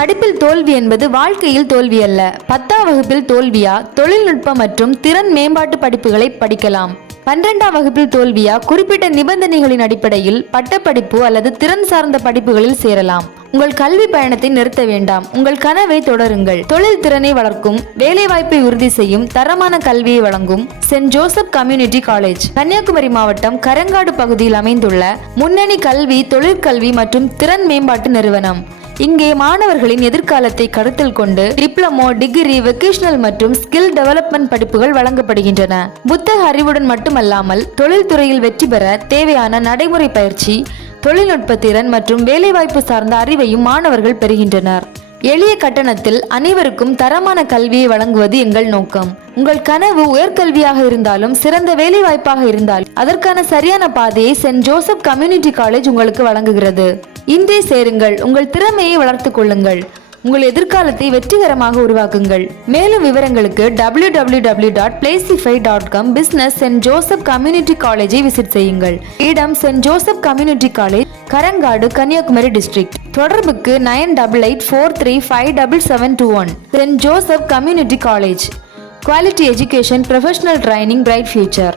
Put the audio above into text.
படிப்பில் தோல்வி என்பது வாழ்க்கையில் தோல்வி அல்ல. 10ஆம் வகுப்பில் தோல்வியா, தொழில்நுட்ப மற்றும் திறன் மேம்பாட்டு படிப்புகளை படிக்கலாம். 12ஆம் வகுப்பில் தோல்வியா, குறிப்பிட்ட நிபந்தனைகளின் அடிப்படையில் பட்டப்படிப்பு அல்லது திறன் சார்ந்த படிப்புகளில் சேரலாம். உங்கள் கல்வி பயணத்தை நிறுத்த வேண்டாம். உங்கள் கனவை தொடருங்கள். தொழில் திறனை வளர்க்கும், வேலைவாய்ப்பை உறுதி செய்யும் தரமான கல்வியை வழங்கும் saint Joseph community college Kanyakumari மாவட்டம் கரங்காடு பகுதியில் அமைந்துள்ள முன்னணி கல்வி, தொழிற்கல்வி மற்றும் திறன் மேம்பாட்டு நிறுவனம். இங்கே மாணவர்களின் எதிர்காலத்தை கருத்தில் கொண்டு டிப்ளமோ, டிகிரி, வெகேஷனல் மற்றும் ஸ்கில் டெவலப்மெண்ட் படிப்புகள் வழங்கப்படுகின்றன. புத்தக அறிவுடன் மட்டுமல்லாமல் தொழில்துறையில் வெற்றி பெற தேவையான நடைமுறை பயிற்சி, தொழில்நுட்ப திறன் மற்றும் வேலைவாய்ப்பு சார்ந்த அறிவையும் மாணவர்கள் பெறுகின்றனர். எளிய கட்டணத்தில் அனைவருக்கும் தரமான கல்வியை வழங்குவது எங்கள் நோக்கம். உங்கள் கனவு உயர்கல்வியாக இருந்தாலும் சிறந்த வேலைவாய்ப்பாக இருந்தாலும் அதற்கான சரியான பாதையை சென்ட் ஜோசப் கம்யூனிட்டி காலேஜ் உங்களுக்கு வழங்குகிறது. இன்றே சேருங்கள். உங்கள் திறமையை வளர்த்துக் கொள்ளுங்கள். உங்கள் எதிர்காலத்தை வெற்றிகரமாக உருவாக்குங்கள். மேலும் விவரங்களுக்கு www.placify.com business Saint Joseph community காலேஜை விசிட் செய்யுங்கள். இடம் Saint Joseph community college, Karangadu, Kanniyakumari district. தொடர்புக்கு 988843577721. Saint Joseph community college. Quality education, professional training, bright future.